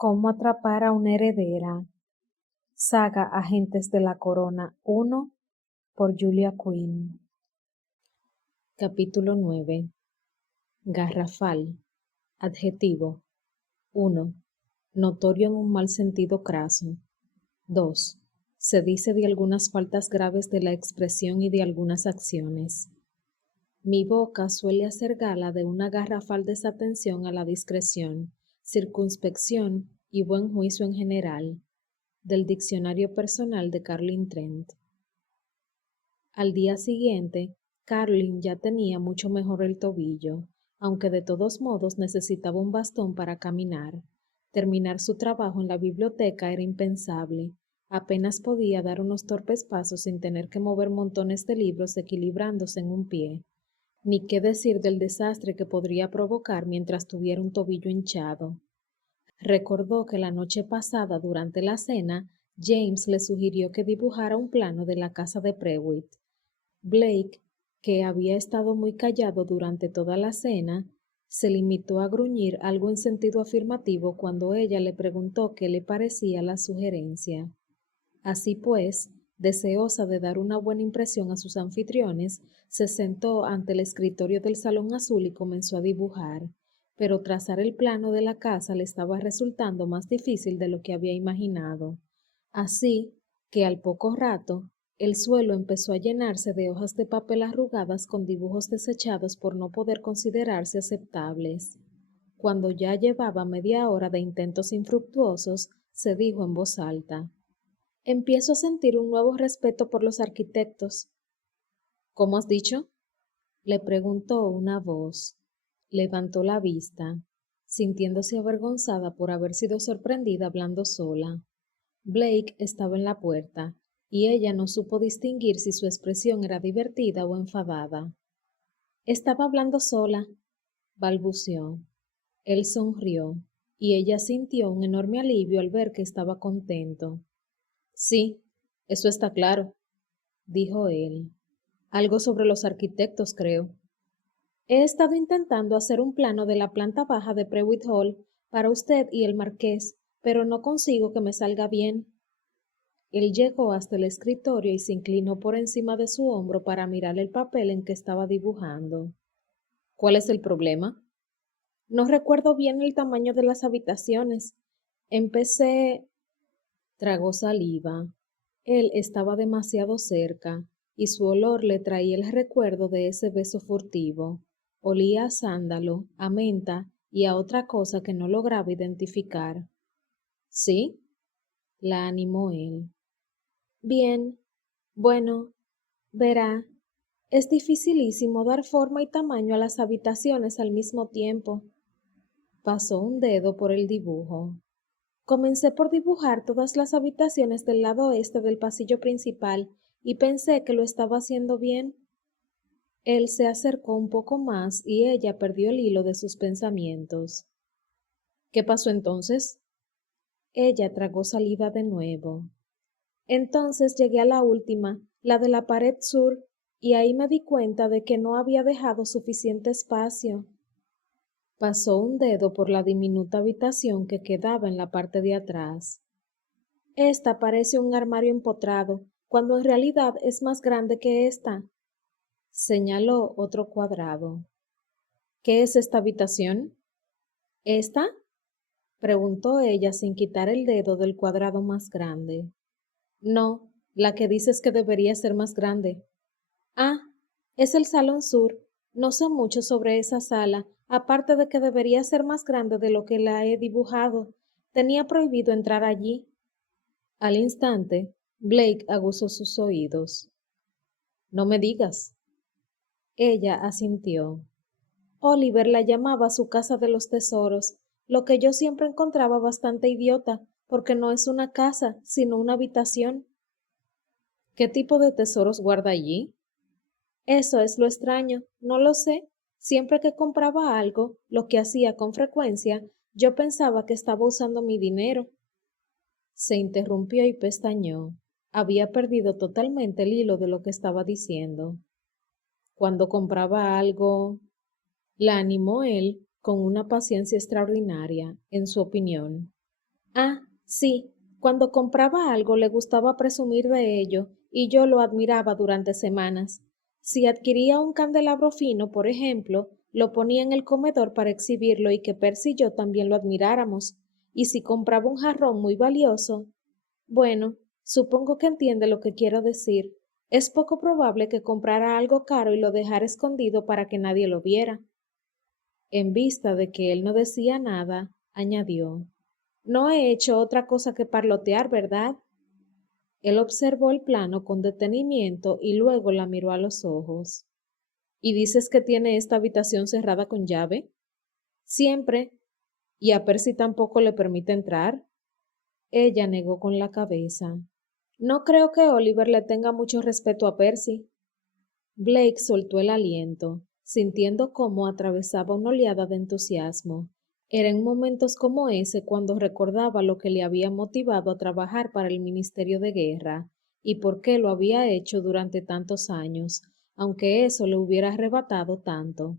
Cómo atrapar a una heredera. Saga Agentes de la Corona 1 por Julia Quinn. Capítulo 9. Garrafal. Adjetivo. 1. Notorio en un mal sentido craso. 2. Se dice de algunas faltas graves de la expresión y de algunas acciones. Mi boca suele hacer gala de una garrafal desatención a la discreción, circunspección y buen juicio en general. Del diccionario personal de Carlin Trent. Al día siguiente, Carlin ya tenía mucho mejor el tobillo, aunque de todos modos necesitaba un bastón para caminar. Terminar su trabajo en la biblioteca era impensable. Apenas podía dar unos torpes pasos sin tener que mover montones de libros equilibrándose en un pie. Ni qué decir del desastre que podría provocar mientras tuviera un tobillo hinchado. Recordó que la noche pasada, durante la cena, James le sugirió que dibujara un plano de la casa de Prewitt. Blake, que había estado muy callado durante toda la cena, se limitó a gruñir algo en sentido afirmativo cuando ella le preguntó qué le parecía la sugerencia. Así pues, deseosa de dar una buena impresión a sus anfitriones, se sentó ante el escritorio del salón azul y comenzó a dibujar. Pero trazar el plano de la casa le estaba resultando más difícil de lo que había imaginado. Así que al poco rato, el suelo empezó a llenarse de hojas de papel arrugadas con dibujos desechados por no poder considerarse aceptables. Cuando ya llevaba media hora de intentos infructuosos, se dijo en voz alta: «Empiezo a sentir un nuevo respeto por los arquitectos». «¿Cómo has dicho?», le preguntó una voz. Levantó la vista, sintiéndose avergonzada por haber sido sorprendida hablando sola. Blake estaba en la puerta, y ella no supo distinguir si su expresión era divertida o enfadada. «Estaba hablando sola», balbuceó. Él sonrió, y ella sintió un enorme alivio al ver que estaba contento. «Sí, eso está claro», dijo él. «Algo sobre los arquitectos, creo». «He estado intentando hacer un plano de la planta baja de Prewitt Hall para usted y el marqués, pero no consigo que me salga bien». Él llegó hasta el escritorio y se inclinó por encima de su hombro para mirar el papel en que estaba dibujando. «¿Cuál es el problema?» «No recuerdo bien el tamaño de las habitaciones. Empecé...» Tragó saliva. Él estaba demasiado cerca, y su olor le traía el recuerdo de ese beso furtivo. Olía a sándalo, a menta y a otra cosa que no lograba identificar. «¿Sí?», la animó él. «Bien, bueno, verá, es dificilísimo dar forma y tamaño a las habitaciones al mismo tiempo». Pasó un dedo por el dibujo. «Comencé por dibujar todas las habitaciones del lado oeste del pasillo principal y pensé que lo estaba haciendo bien». Él se acercó un poco más y ella perdió el hilo de sus pensamientos. «¿Qué pasó entonces?». Ella tragó saliva de nuevo. «Entonces llegué a la última, la de la pared sur, y ahí me di cuenta de que no había dejado suficiente espacio». Pasó un dedo por la diminuta habitación que quedaba en la parte de atrás. «Esta parece un armario empotrado, cuando en realidad es más grande que esta». Señaló otro cuadrado. «¿Qué es esta habitación?». «¿Esta?», preguntó ella sin quitar el dedo del cuadrado más grande. «No, la que dices que debería ser más grande». «Ah, es el salón sur. No sé mucho sobre esa sala, aparte de que debería ser más grande de lo que la he dibujado. Tenía prohibido entrar allí». Al instante, Blake aguzó sus oídos. «No me digas». Ella asintió. «Oliver la llamaba su casa de los tesoros, lo que yo siempre encontraba bastante idiota, porque no es una casa, sino una habitación». «¿Qué tipo de tesoros guarda allí?». «Eso es lo extraño, no lo sé. Siempre que compraba algo, lo que hacía con frecuencia, yo pensaba que estaba usando mi dinero». Se interrumpió y pestañeó. Había perdido totalmente el hilo de lo que estaba diciendo. «Cuando compraba algo...». La animó él con una paciencia extraordinaria, en su opinión. Ah, sí, cuando compraba algo le gustaba presumir de ello, y yo lo admiraba durante semanas. Si adquiría un candelabro fino, por ejemplo, lo ponía en el comedor para exhibirlo y que Percy y yo también lo admiráramos. Y si compraba un jarrón muy valioso, bueno, supongo que entiende lo que quiero decir. Es poco probable que comprara algo caro y lo dejara escondido para que nadie lo viera. En vista de que él no decía nada, añadió: No he hecho otra cosa que parlotear, ¿verdad? Él observó el plano con detenimiento y luego la miró a los ojos. ¿Y dices que tiene esta habitación cerrada con llave? Siempre. ¿Y a Percy tampoco le permite entrar? Ella negó con la cabeza. No creo que Oliver le tenga mucho respeto a Percy. Blake soltó el aliento, sintiendo cómo atravesaba una oleada de entusiasmo. Era en momentos como ese cuando recordaba lo que le había motivado a trabajar para el Ministerio de Guerra y por qué lo había hecho durante tantos años, aunque eso le hubiera arrebatado tanto.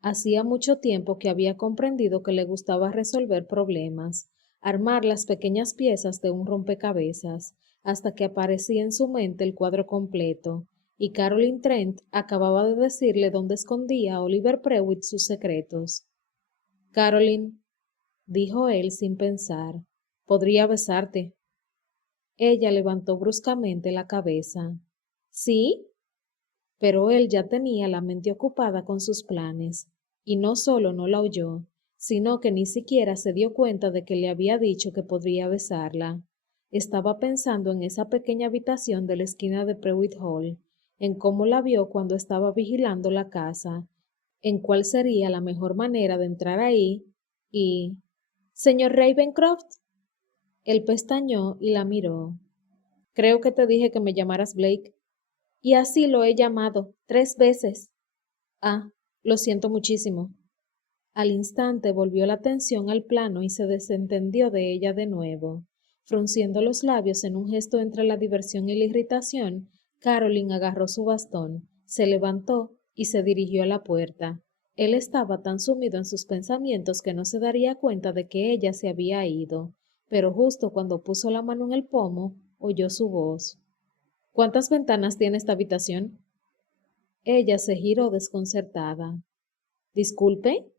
Hacía mucho tiempo que había comprendido que le gustaba resolver problemas, armar las pequeñas piezas de un rompecabezas, hasta que aparecía en su mente el cuadro completo, y Caroline Trent acababa de decirle dónde escondía a Oliver Prewitt sus secretos. Caroline, dijo él sin pensar, podría besarte. Ella levantó bruscamente la cabeza. ¿Sí? Pero él ya tenía la mente ocupada con sus planes, y no solo no la oyó, sino que ni siquiera se dio cuenta de que le había dicho que podría besarla. Estaba pensando en esa pequeña habitación de la esquina de Prewitt Hall, en cómo la vio cuando estaba vigilando la casa, en cuál sería la mejor manera de entrar ahí, y... Señor Ravencroft. Él pestañeó y la miró. Creo que te dije que me llamaras Blake. Y así lo he llamado 3 veces. Ah, lo siento muchísimo. Al instante volvió la atención al plano y se desentendió de ella de nuevo. Frunciendo los labios en un gesto entre la diversión y la irritación, Caroline agarró su bastón, se levantó y se dirigió a la puerta. Él estaba tan sumido en sus pensamientos que no se daría cuenta de que ella se había ido, pero justo cuando puso la mano en el pomo, oyó su voz. ¿Cuántas ventanas tiene esta habitación? Ella se giró desconcertada. Disculpe.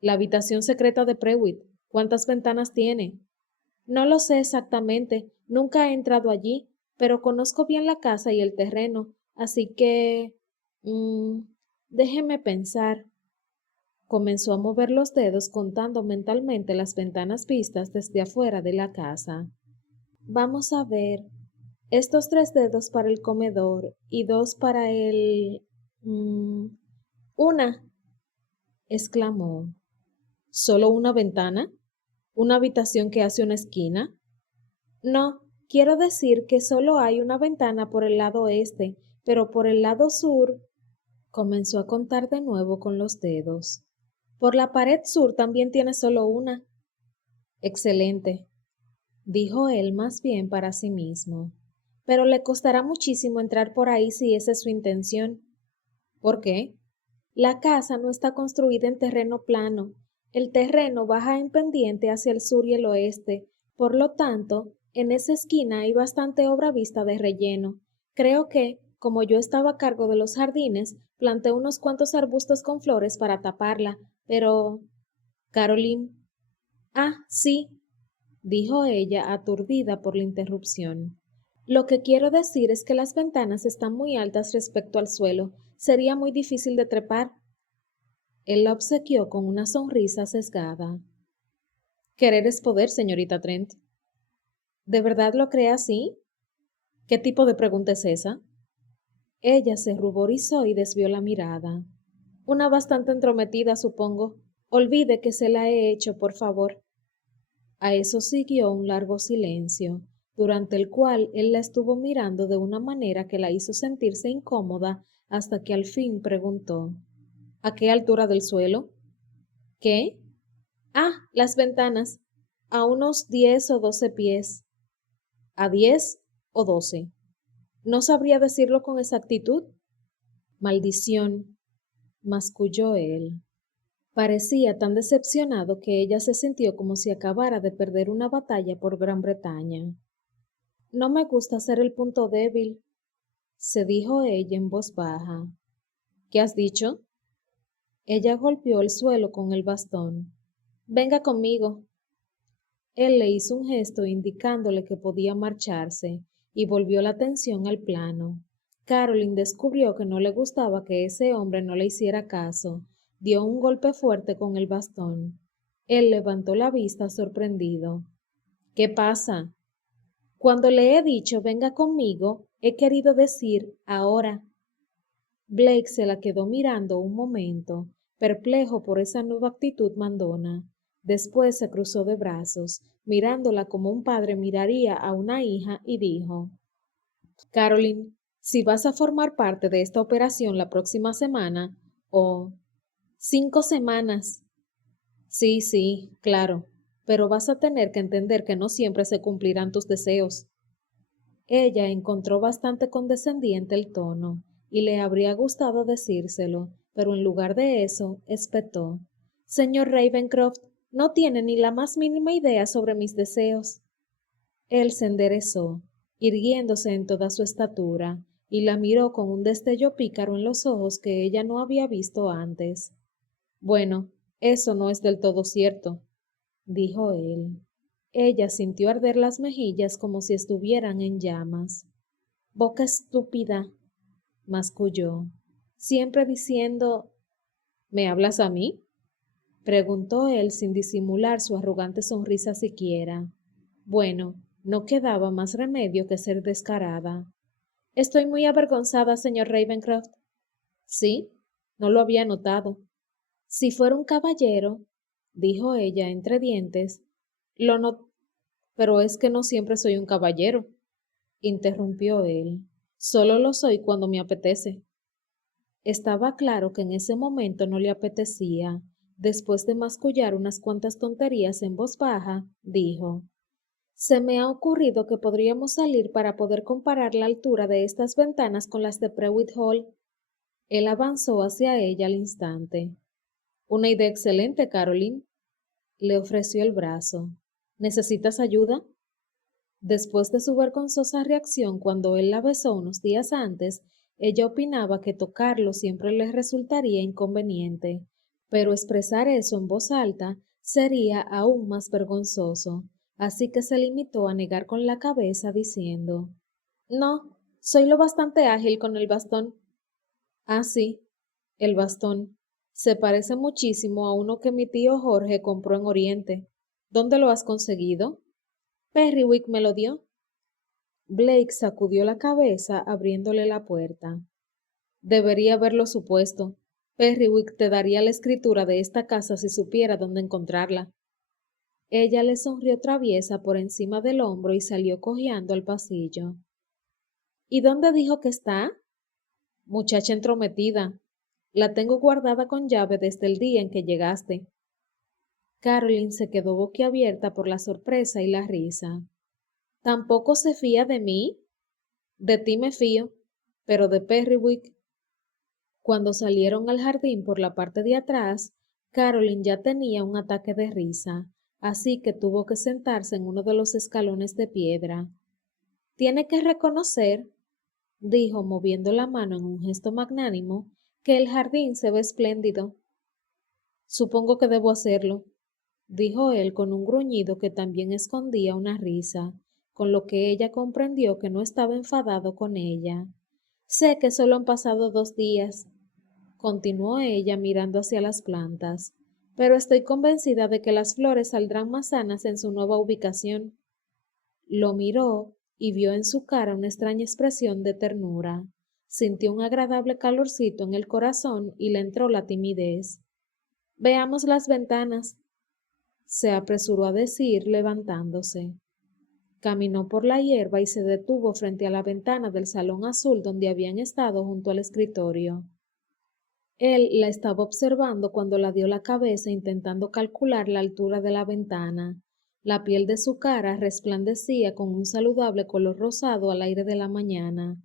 La habitación secreta de Prewitt. ¿Cuántas ventanas tiene? No lo sé exactamente. Nunca he entrado allí, pero conozco bien la casa y el terreno, así que... mm, déjeme pensar. Comenzó a mover los dedos contando mentalmente las ventanas vistas desde afuera de la casa. Vamos a ver. Estos 3 dedos para el comedor y 2 para el... una, exclamó. ¿Solo una ventana? ¿Una habitación que hace una esquina? No, quiero decir que solo hay una ventana por el lado este, pero por el lado sur... Comenzó a contar de nuevo con los dedos. Por la pared sur también tiene solo una. Excelente, dijo él más bien para sí mismo. Pero le costará muchísimo entrar por ahí si esa es su intención. ¿Por qué? La casa no está construida en terreno plano. El terreno baja en pendiente hacia el sur y el oeste. Por lo tanto, en esa esquina hay bastante obra vista de relleno. Creo que, como yo estaba a cargo de los jardines, planté unos cuantos arbustos con flores para taparla, pero... Caroline. Ah, sí, dijo ella, aturdida por la interrupción. Lo que quiero decir es que las ventanas están muy altas respecto al suelo. Sería muy difícil de trepar. Él la obsequió con una sonrisa sesgada. Querer es poder, señorita Trent. ¿De verdad lo cree así? ¿Qué tipo de pregunta es esa? Ella se ruborizó y desvió la mirada. Una bastante entrometida, supongo. Olvide que se la he hecho, por favor. A eso siguió un largo silencio, durante el cual él la estuvo mirando de una manera que la hizo sentirse incómoda hasta que al fin preguntó: ¿A qué altura del suelo? ¿Qué? Ah, las ventanas. A unos 10 o 12 pies. ¿A 10 o 12? No sabría decirlo con exactitud. Maldición, masculló él. Parecía tan decepcionado que ella se sintió como si acabara de perder una batalla por Gran Bretaña. No me gusta ser el punto débil, se dijo ella en voz baja. ¿Qué has dicho? Ella golpeó el suelo con el bastón. Venga conmigo. Él le hizo un gesto indicándole que podía marcharse y volvió la atención al plano. Caroline descubrió que no le gustaba que ese hombre no le hiciera caso. Dio un golpe fuerte con el bastón. Él levantó la vista sorprendido. ¿Qué pasa? Cuando le he dicho venga conmigo, he querido decir ahora. Blake se la quedó mirando un momento, perplejo por esa nueva actitud mandona. Después se cruzó de brazos, mirándola como un padre miraría a una hija, y dijo: Caroline, si vas a formar parte de esta operación la próxima semana, o 5 semanas. Sí, sí, claro, pero vas a tener que entender que no siempre se cumplirán tus deseos. Ella encontró bastante condescendiente el tono, y le habría gustado decírselo, pero en lugar de eso, espetó: Señor Ravencroft, no tiene ni la más mínima idea sobre mis deseos. Él se enderezó, irguiéndose en toda su estatura, y la miró con un destello pícaro en los ojos que ella no había visto antes. Bueno, eso no es del todo cierto, dijo él. Ella sintió arder las mejillas como si estuvieran en llamas. Boca estúpida, masculló, siempre diciendo. ¿Me hablas a mí? Preguntó él sin disimular su arrogante sonrisa siquiera. Bueno, no quedaba más remedio que ser descarada. Estoy muy avergonzada, señor Ravencroft. Sí, no lo había notado. Si fuera un caballero, dijo ella entre dientes, lo no. Pero es que no siempre soy un caballero, interrumpió él. Solo lo soy cuando me apetece. Estaba claro que en ese momento no le apetecía. Después de mascullar unas cuantas tonterías en voz baja, dijo: Se me ha ocurrido que podríamos salir para poder comparar la altura de estas ventanas con las de Prewitt Hall. Él avanzó hacia ella al instante. Una idea excelente, Caroline. Le ofreció el brazo. ¿Necesitas ayuda? Después de su vergonzosa reacción cuando él la besó unos días antes, ella opinaba que tocarlo siempre le resultaría inconveniente, pero expresar eso en voz alta sería aún más vergonzoso, así que se limitó a negar con la cabeza diciendo: No, soy lo bastante ágil con el bastón. Ah, sí, el bastón. Se parece muchísimo a uno que mi tío Jorge compró en Oriente. ¿Dónde lo has conseguido? Perrywick me lo dio. Blake sacudió la cabeza abriéndole la puerta. Debería haberlo supuesto. Perrywick te daría la escritura de esta casa si supiera dónde encontrarla. Ella le sonrió traviesa por encima del hombro y salió cojeando al pasillo. ¿Y dónde dijo que está? Muchacha entrometida. La tengo guardada con llave desde el día en que llegaste. Caroline se quedó boquiabierta por la sorpresa y la risa. ¿Tampoco se fía de mí? De ti me fío, pero de Perrywick. Cuando salieron al jardín por la parte de atrás, Caroline ya tenía un ataque de risa, así que tuvo que sentarse en uno de los escalones de piedra. Tiene que reconocer, dijo moviendo la mano en un gesto magnánimo, que el jardín se ve espléndido. Supongo que debo hacerlo, dijo él con un gruñido que también escondía una risa, con lo que ella comprendió que no estaba enfadado con ella. Sé que solo han pasado 2 días, continuó ella mirando hacia las plantas, pero estoy convencida de que las flores saldrán más sanas en su nueva ubicación. Lo miró y vio en su cara una extraña expresión de ternura. Sintió un agradable calorcito en el corazón y le entró la timidez. Veamos las ventanas, se apresuró a decir levantándose. Caminó por la hierba y se detuvo frente a la ventana del salón azul donde habían estado junto al escritorio. Él la estaba observando cuando la dio la cabeza intentando calcular la altura de la ventana. La piel de su cara resplandecía con un saludable color rosado al aire de la mañana,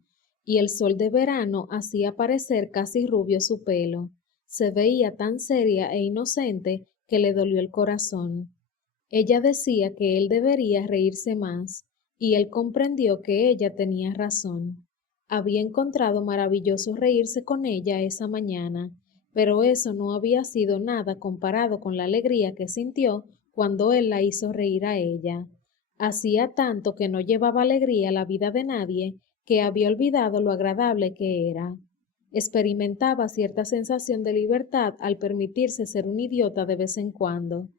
y el sol de verano hacía parecer casi rubio su pelo. Se veía tan seria e inocente que le dolió el corazón. Ella decía que él debería reírse más, y él comprendió que ella tenía razón. Había encontrado maravilloso reírse con ella esa mañana, pero eso no había sido nada comparado con la alegría que sintió cuando él la hizo reír a ella. Hacía tanto que no llevaba alegría a la vida de nadie que había olvidado lo agradable que era. Experimentaba cierta sensación de libertad al permitirse ser un idiota de vez en cuando.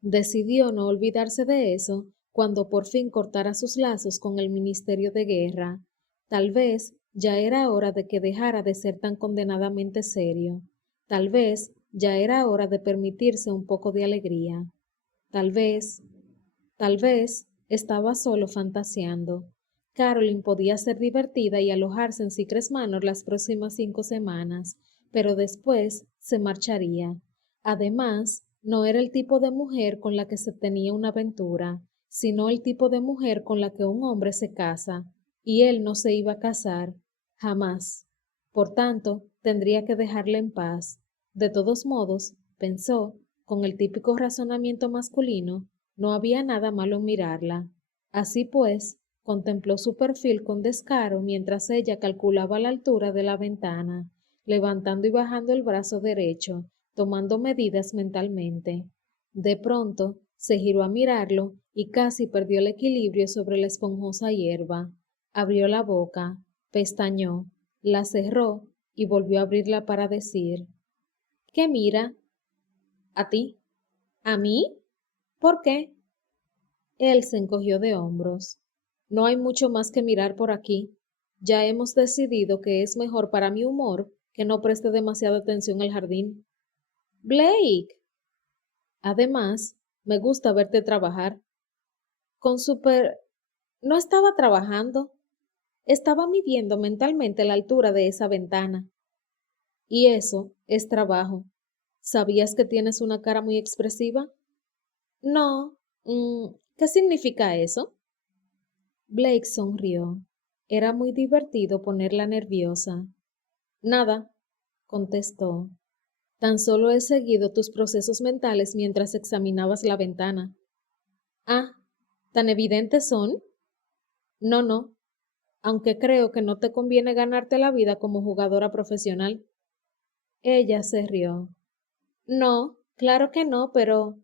Decidió no olvidarse de eso cuando por fin cortara sus lazos con el Ministerio de Guerra. Tal vez ya era hora de que dejara de ser tan condenadamente serio. Tal vez ya era hora de permitirse un poco de alegría. Tal vez, tal vez estaba solo fantaseando. Caroline podía ser divertida y alojarse en Secret Manor las próximas 5 semanas, pero después se marcharía. Además, no era el tipo de mujer con la que se tenía una aventura, sino el tipo de mujer con la que un hombre se casa, y él no se iba a casar, jamás. Por tanto, tendría que dejarla en paz. De todos modos, pensó, con el típico razonamiento masculino, no había nada malo en mirarla. Así pues, contempló su perfil con descaro mientras ella calculaba la altura de la ventana, levantando y bajando el brazo derecho, tomando medidas mentalmente. De pronto, se giró a mirarlo y casi perdió el equilibrio sobre la esponjosa hierba. Abrió la boca, pestañó, la cerró y volvió a abrirla para decir: ¿Qué mira? ¿A ti? ¿A mí? ¿Por qué? Él se encogió de hombros. No hay mucho más que mirar por aquí. Ya hemos decidido que es mejor para mi humor que no preste demasiada atención al jardín. Blake. Además, me gusta verte trabajar. Con super... No estaba trabajando. Estaba midiendo mentalmente la altura de esa ventana. Y eso es trabajo. ¿Sabías que tienes una cara muy expresiva? No. ¿Qué significa eso? Blake sonrió. Era muy divertido ponerla nerviosa. Nada, contestó. Tan solo he seguido tus procesos mentales mientras examinabas la ventana. Ah, ¿tan evidentes son? No, no, aunque creo que no te conviene ganarte la vida como jugadora profesional. Ella se rió. No, claro que no, pero...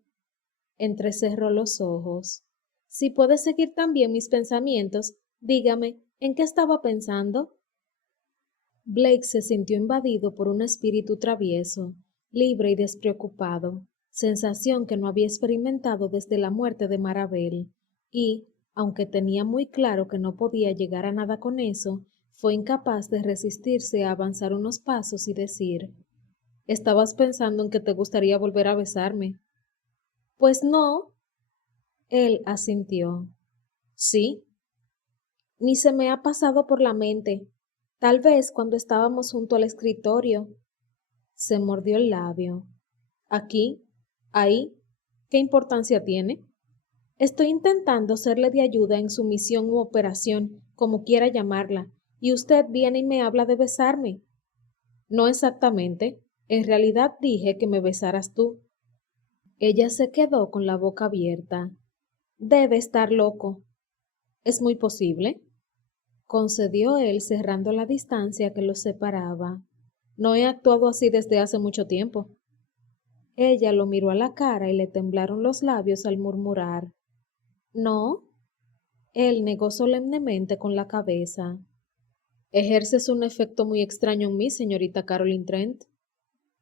Entrecerró los ojos. Si puede seguir también mis pensamientos, dígame, ¿en qué estaba pensando? Blake se sintió invadido por un espíritu travieso, libre y despreocupado, sensación que no había experimentado desde la muerte de Marabel, y, aunque tenía muy claro que no podía llegar a nada con eso, fue incapaz de resistirse a avanzar unos pasos y decir: ¿Estabas pensando en que te gustaría volver a besarme? Pues no. Él asintió. Sí. Ni se me ha pasado por la mente. Tal vez cuando estábamos junto al escritorio. Se mordió el labio. Aquí, ahí, ¿qué importancia tiene? Estoy intentando serle de ayuda en su misión u operación, como quiera llamarla, y usted viene y me habla de besarme. No exactamente. En realidad dije que me besaras tú. Ella se quedó con la boca abierta. Debe estar loco. Es muy posible, concedió él cerrando la distancia que los separaba. No he actuado así desde hace mucho tiempo. Ella lo miró a la cara y le temblaron los labios al murmurar: No. Él negó solemnemente con la cabeza. Ejerces un efecto muy extraño en mí, señorita Caroline Trent.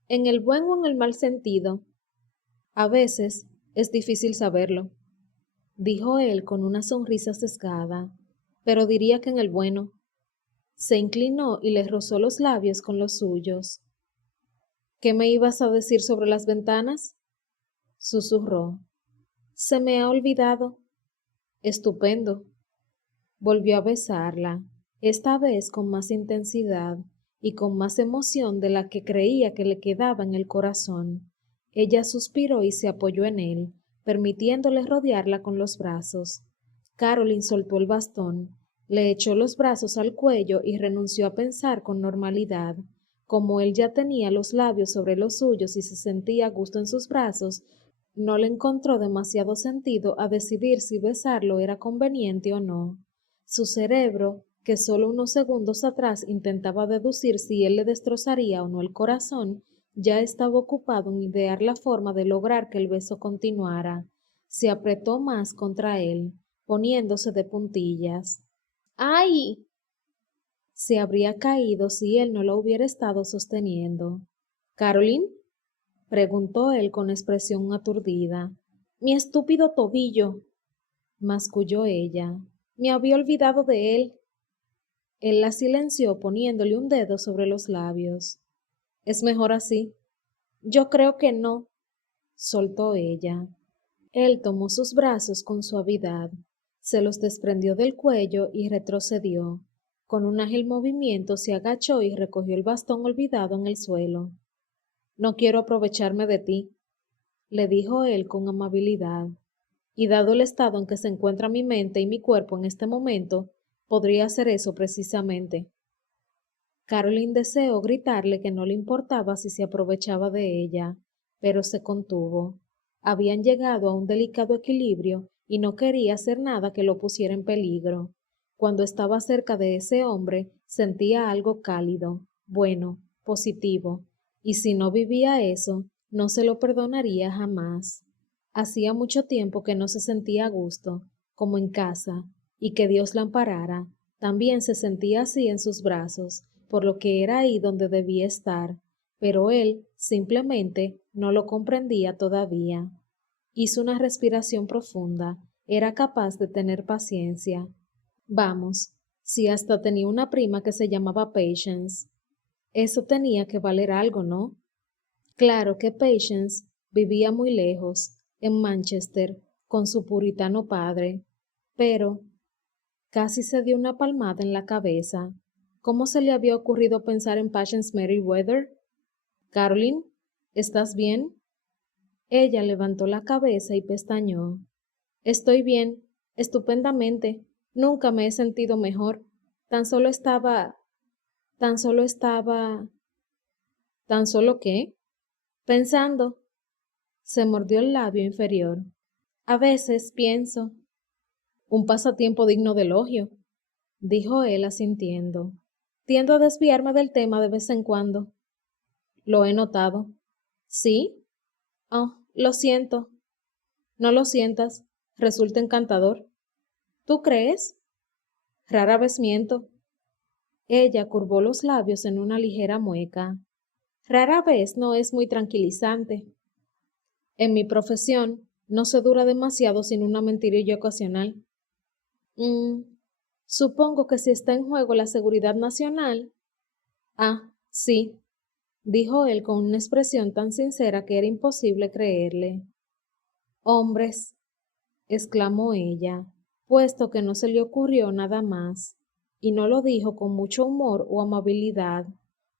En el buen o en el mal sentido. A veces es difícil saberlo, dijo él con una sonrisa sesgada, pero diría que en el bueno. Se inclinó y le rozó los labios con los suyos. ¿Qué me ibas a decir sobre las ventanas? Susurró. Se me ha olvidado. Estupendo. Volvió a besarla, esta vez con más intensidad y con más emoción de la que creía que le quedaba en el corazón. Ella suspiró y se apoyó en él, permitiéndole rodearla con los brazos. Caroline soltó el bastón, le echó los brazos al cuello y renunció a pensar con normalidad. Como él ya tenía los labios sobre los suyos y se sentía a gusto en sus brazos, no le encontró demasiado sentido a decidir si besarlo era conveniente o no. Su cerebro, que solo unos segundos atrás intentaba deducir si él le destrozaría o no el corazón, ya estaba ocupado en idear la forma de lograr que el beso continuara. Se apretó más contra él, poniéndose de puntillas. ¡Ay! Se habría caído si él no lo hubiera estado sosteniendo. —¿Caroline? —preguntó él con expresión aturdida. —Mi estúpido tobillo —masculló ella—. Me había olvidado de él. Él la silenció poniéndole un dedo sobre los labios. —Es mejor así. —Yo creo que no —soltó ella. Él tomó sus brazos con suavidad, se los desprendió del cuello y retrocedió. Con un ágil movimiento se agachó y recogió el bastón olvidado en el suelo. —No quiero aprovecharme de ti —le dijo él con amabilidad—, y dado el estado en que se encuentra mi mente y mi cuerpo en este momento, podría hacer eso precisamente. Caroline deseó gritarle que no le importaba si se aprovechaba de ella, pero se contuvo. Habían llegado a un delicado equilibrio y no quería hacer nada que lo pusiera en peligro. Cuando estaba cerca de ese hombre, sentía algo cálido, bueno, positivo, y si no vivía eso, no se lo perdonaría jamás. Hacía mucho tiempo que no se sentía a gusto, como en casa, y que Dios la amparara. También se sentía así en sus brazos, por lo que era ahí donde debía estar, pero él simplemente no lo comprendía todavía. Hizo una respiración profunda, era capaz de tener paciencia. Vamos, si hasta tenía una prima que se llamaba Patience. Eso tenía que valer algo, ¿no? Claro que Patience vivía muy lejos, en Manchester, con su puritano padre, pero casi se dio una palmada en la cabeza. ¿Cómo se le había ocurrido pensar en Patience Merriweather? —Caroline, ¿estás bien? Ella levantó la cabeza y pestañeó. —Estoy bien, estupendamente. Nunca me he sentido mejor. Tan solo estaba... tan solo estaba... ¿Tan solo qué? Pensando. Se mordió el labio inferior. A veces pienso. Un pasatiempo digno de elogio, dijo él asintiendo. Tiendo a desviarme del tema de vez en cuando. Lo he notado. ¿Sí? Oh, lo siento. No lo sientas. Resulta encantador. ¿Tú crees? Rara vez miento. Ella curvó los labios en una ligera mueca. Rara vez no es muy tranquilizante. En mi profesión no se dura demasiado sin una mentirilla ocasional. Mm, Supongo que si está en juego la seguridad nacional. Ah, sí, dijo él con una expresión tan sincera que era imposible creerle. Hombres, exclamó ella, puesto que no se le ocurrió nada más, y no lo dijo con mucho humor o amabilidad.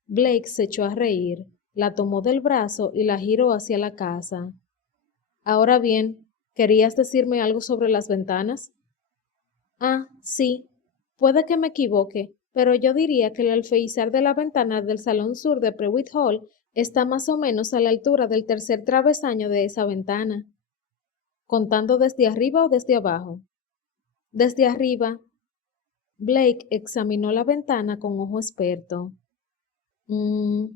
Blake se echó a reír, la tomó del brazo y la giró hacia la casa. Ahora bien, ¿querías decirme algo sobre las ventanas? Ah, sí. Puede que me equivoque, pero yo diría que el alféizar de la ventana del salón sur de Prewitt Hall está más o menos a la altura del tercer travesaño de esa ventana. ¿Contando desde arriba o desde abajo? Desde arriba. Blake examinó la ventana con ojo experto. Mm,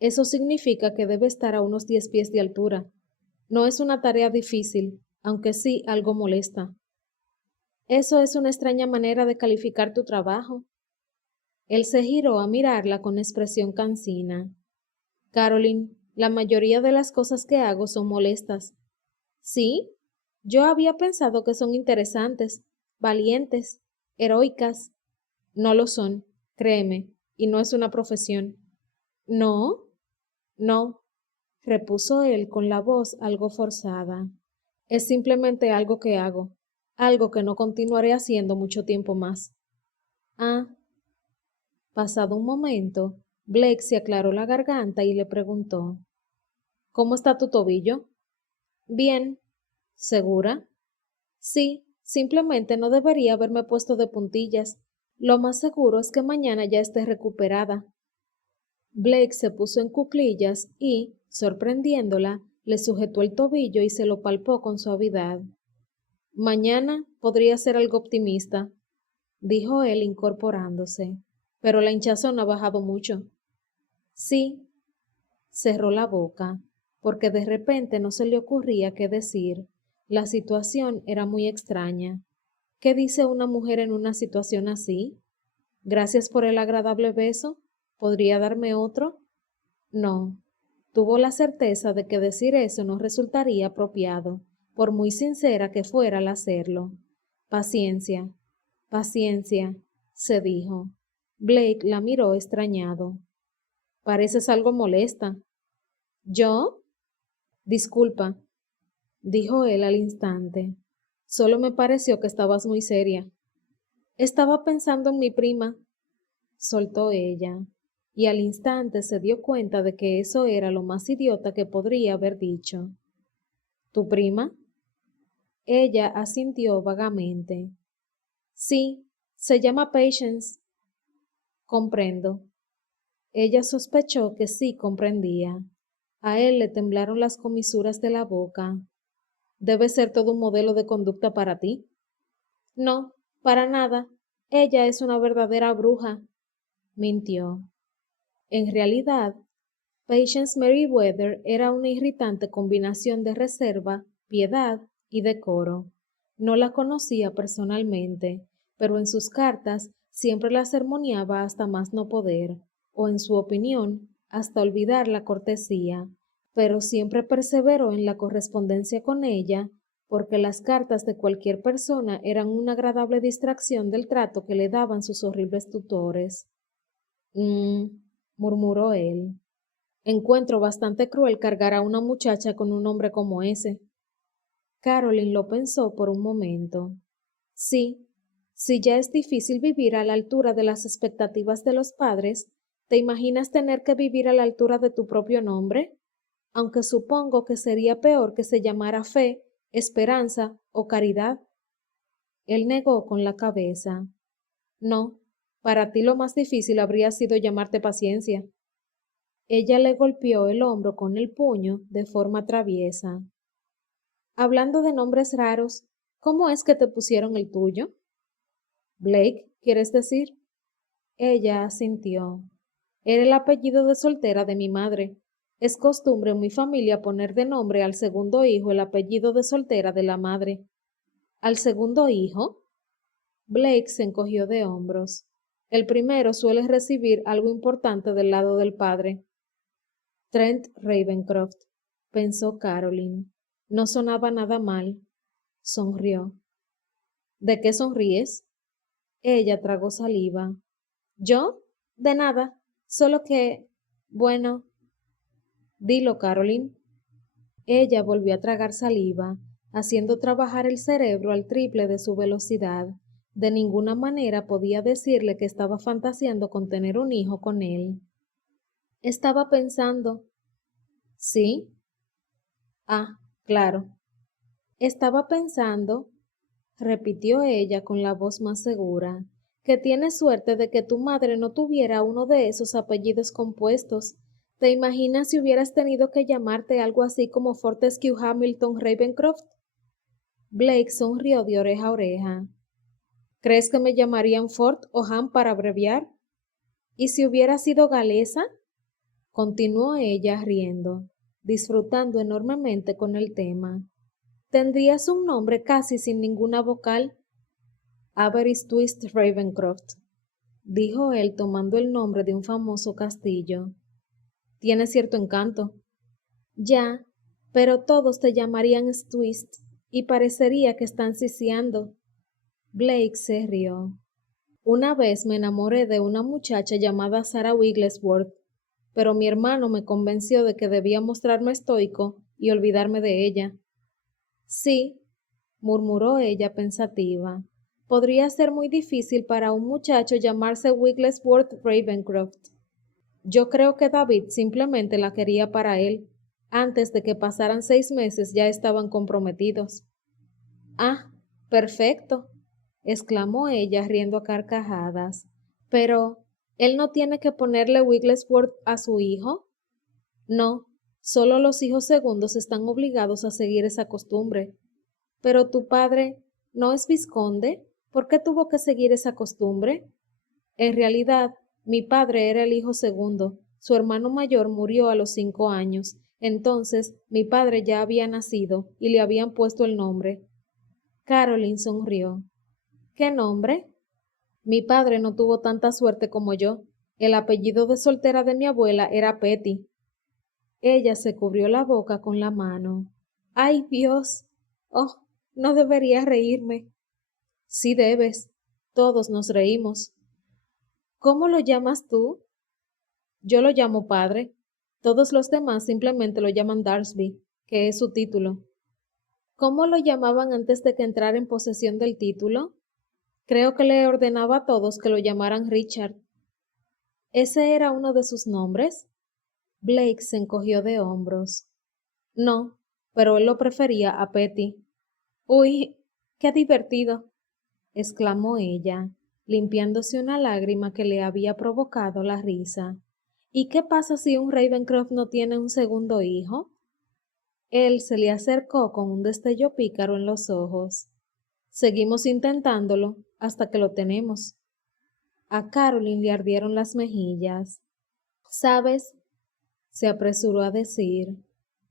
Eso significa que debe estar a unos 10 pies de altura. No es una tarea difícil, aunque sí algo molesta. Eso es una extraña manera de calificar tu trabajo. Él se giró a mirarla con expresión cansina. Caroline, la mayoría de las cosas que hago son molestas. ¿Sí? Yo había pensado que son interesantes, valientes, heroicas. No lo son, créeme, y no es una profesión. ¿No? No, repuso él con la voz algo forzada. Es simplemente algo que hago, algo que no continuaré haciendo mucho tiempo más. Ah, pasado un momento, Blake se aclaró la garganta y le preguntó, ¿cómo está tu tobillo? Bien. ¿Segura? Sí, simplemente no debería haberme puesto de puntillas. Lo más seguro es que mañana ya esté recuperada. Blake se puso en cuclillas y, sorprendiéndola, le sujetó el tobillo y se lo palpó con suavidad. Mañana podría ser algo optimista, dijo él incorporándose, pero la hinchazón ha bajado mucho. Sí, cerró la boca, porque de repente no se le ocurría qué decir. La situación era muy extraña. ¿Qué dice una mujer en una situación así? Gracias por el agradable beso. ¿Podría darme otro? No. Tuvo la certeza de que decir eso no resultaría apropiado, por muy sincera que fuera al hacerlo. Paciencia, paciencia, se dijo. Blake la miró extrañado. Pareces algo molesta. ¿Yo? Disculpa, dijo él al instante. Solo me pareció que estabas muy seria. Estaba pensando en mi prima, soltó ella, y al instante se dio cuenta de que eso era lo más idiota que podría haber dicho. ¿Tu prima? Ella asintió vagamente. Sí, se llama Patience. Comprendo. Ella sospechó que sí comprendía. A él le temblaron las comisuras de la boca. ¿Debe ser todo un modelo de conducta para ti? No, para nada. Ella es una verdadera bruja. Mintió. En realidad, Patience Merriweather era una irritante combinación de reserva, piedad y decoro. No la conocía personalmente, pero en sus cartas siempre la sermoneaba hasta más no poder, o en su opinión, hasta olvidar la cortesía, pero siempre perseveró en la correspondencia con ella, porque las cartas de cualquier persona eran una agradable distracción del trato que le daban sus horribles tutores. Murmuró él. Encuentro bastante cruel cargar a una muchacha con un hombre como ese. Caroline lo pensó por un momento. Sí, si ya es difícil vivir a la altura de las expectativas de los padres, ¿te imaginas tener que vivir a la altura de tu propio nombre? Aunque supongo que sería peor que se llamara fe, esperanza o caridad. Él negó con la cabeza. No, para ti lo más difícil habría sido llamarte paciencia. Ella le golpeó el hombro con el puño de forma traviesa. Hablando de nombres raros, ¿cómo es que te pusieron el tuyo? Blake, ¿quieres decir? Ella asintió. Era el apellido de soltera de mi madre. Es costumbre en mi familia poner de nombre al segundo hijo el apellido de soltera de la madre. ¿Al segundo hijo? Blake se encogió de hombros. El primero suele recibir algo importante del lado del padre. Trent Ravencroft, pensó Caroline. No sonaba nada mal. Sonrió. ¿De qué sonríes? Ella tragó saliva. ¿Yo? De nada. Solo que... Bueno. Dilo, Caroline. Ella volvió a tragar saliva, haciendo trabajar el cerebro al triple de su velocidad. De ninguna manera podía decirle que estaba fantaseando con tener un hijo con él. Estaba pensando. ¿Sí? Ah, claro. Estaba pensando, repitió ella con la voz más segura, que tienes suerte de que tu madre no tuviera uno de esos apellidos compuestos. ¿Te imaginas si hubieras tenido que llamarte algo así como Fortescue Hamilton Ravencroft? Blake sonrió de oreja a oreja. ¿Crees que me llamarían Fort o Ham para abreviar? ¿Y si hubiera sido galesa? Continuó ella riendo, disfrutando enormemente con el tema. Tendrías un nombre casi sin ninguna vocal. Aberystwyth Ravencroft, dijo él tomando el nombre de un famoso castillo. Tiene cierto encanto. Ya, pero todos te llamarían Stwyst y parecería que están siseando. Blake se rió. Una vez me enamoré de una muchacha llamada Sarah Wigglesworth, pero mi hermano me convenció de que debía mostrarme estoico y olvidarme de ella. Sí, murmuró ella pensativa. Podría ser muy difícil para un muchacho llamarse Wigglesworth Ravencroft. Yo creo que David simplemente la quería para él. Antes de que pasaran 6 meses ya estaban comprometidos. Ah, perfecto, exclamó ella riendo a carcajadas. Pero, ¿Él no tiene que ponerle Wigglesworth a su hijo? No, solo los hijos segundos están obligados a seguir esa costumbre. Pero tu padre no es vizconde. ¿Por qué tuvo que seguir esa costumbre? En realidad, mi padre era el hijo segundo. Su hermano mayor murió a los 5 años. Entonces, mi padre ya había nacido y le habían puesto el nombre. Caroline sonrió. ¿Qué nombre? Mi padre no tuvo tanta suerte como yo. El apellido de soltera de mi abuela era Petty. Ella se cubrió la boca con la mano. ¡Ay, Dios! Oh, no debería reírme. Sí debes. Todos nos reímos. ¿Cómo lo llamas tú? Yo lo llamo padre. Todos los demás simplemente lo llaman Darsby, que es su título. ¿Cómo lo llamaban antes de que entrara en posesión del título? Creo que le ordenaba a todos que lo llamaran Richard. ¿Ese era uno de sus nombres? Blake se encogió de hombros. No, pero él lo prefería a Petty. Uy, qué divertido, exclamó ella, limpiándose una lágrima que le había provocado la risa. ¿Y qué pasa si un Ravencroft no tiene un segundo hijo? Él se le acercó con un destello pícaro en los ojos. Seguimos intentándolo hasta que lo tenemos. A Caroline le ardieron las mejillas. ¿Sabes? Se apresuró a decir.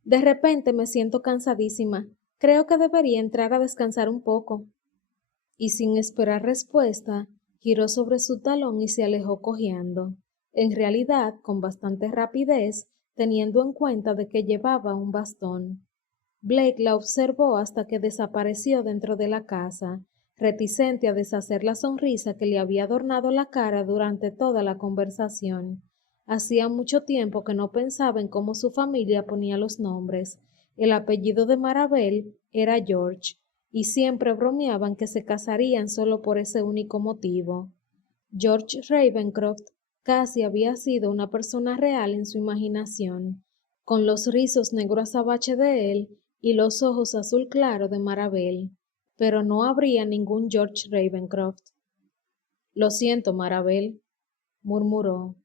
De repente me siento cansadísima. Creo que debería entrar a descansar un poco. Y sin esperar respuesta, giró sobre su talón y se alejó cojeando, en realidad con bastante rapidez, teniendo en cuenta de que llevaba un bastón. Blake la observó hasta que desapareció dentro de la casa, reticente a deshacer la sonrisa que le había adornado la cara durante toda la conversación. Hacía mucho tiempo que no pensaba en cómo su familia ponía los nombres. El apellido de Marabel era George, y siempre bromeaban que se casarían solo por ese único motivo. George Ravencroft casi había sido una persona real en su imaginación, con los rizos negro azabache de él y los ojos azul claro de Marabel, pero no habría ningún George Ravencroft. Lo siento, Marabel, murmuró.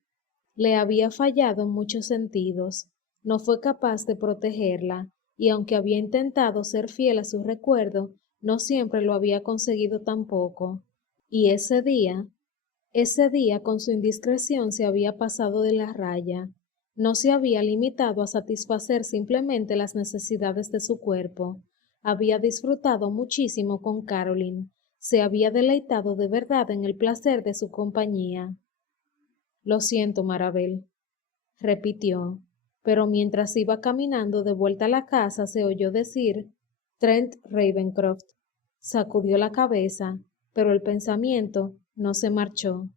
Le había fallado en muchos sentidos. No fue capaz de protegerla, y aunque había intentado ser fiel a su recuerdo, no siempre lo había conseguido tampoco. Y ese día con su indiscreción se había pasado de la raya. No se había limitado a satisfacer simplemente las necesidades de su cuerpo. Había disfrutado muchísimo con Caroline. Se había deleitado de verdad en el placer de su compañía. Lo siento, Marabel, repitió, pero mientras iba caminando de vuelta a la casa se oyó decir Trent Ravencroft. Sacudió la cabeza, pero el pensamiento no se marchó.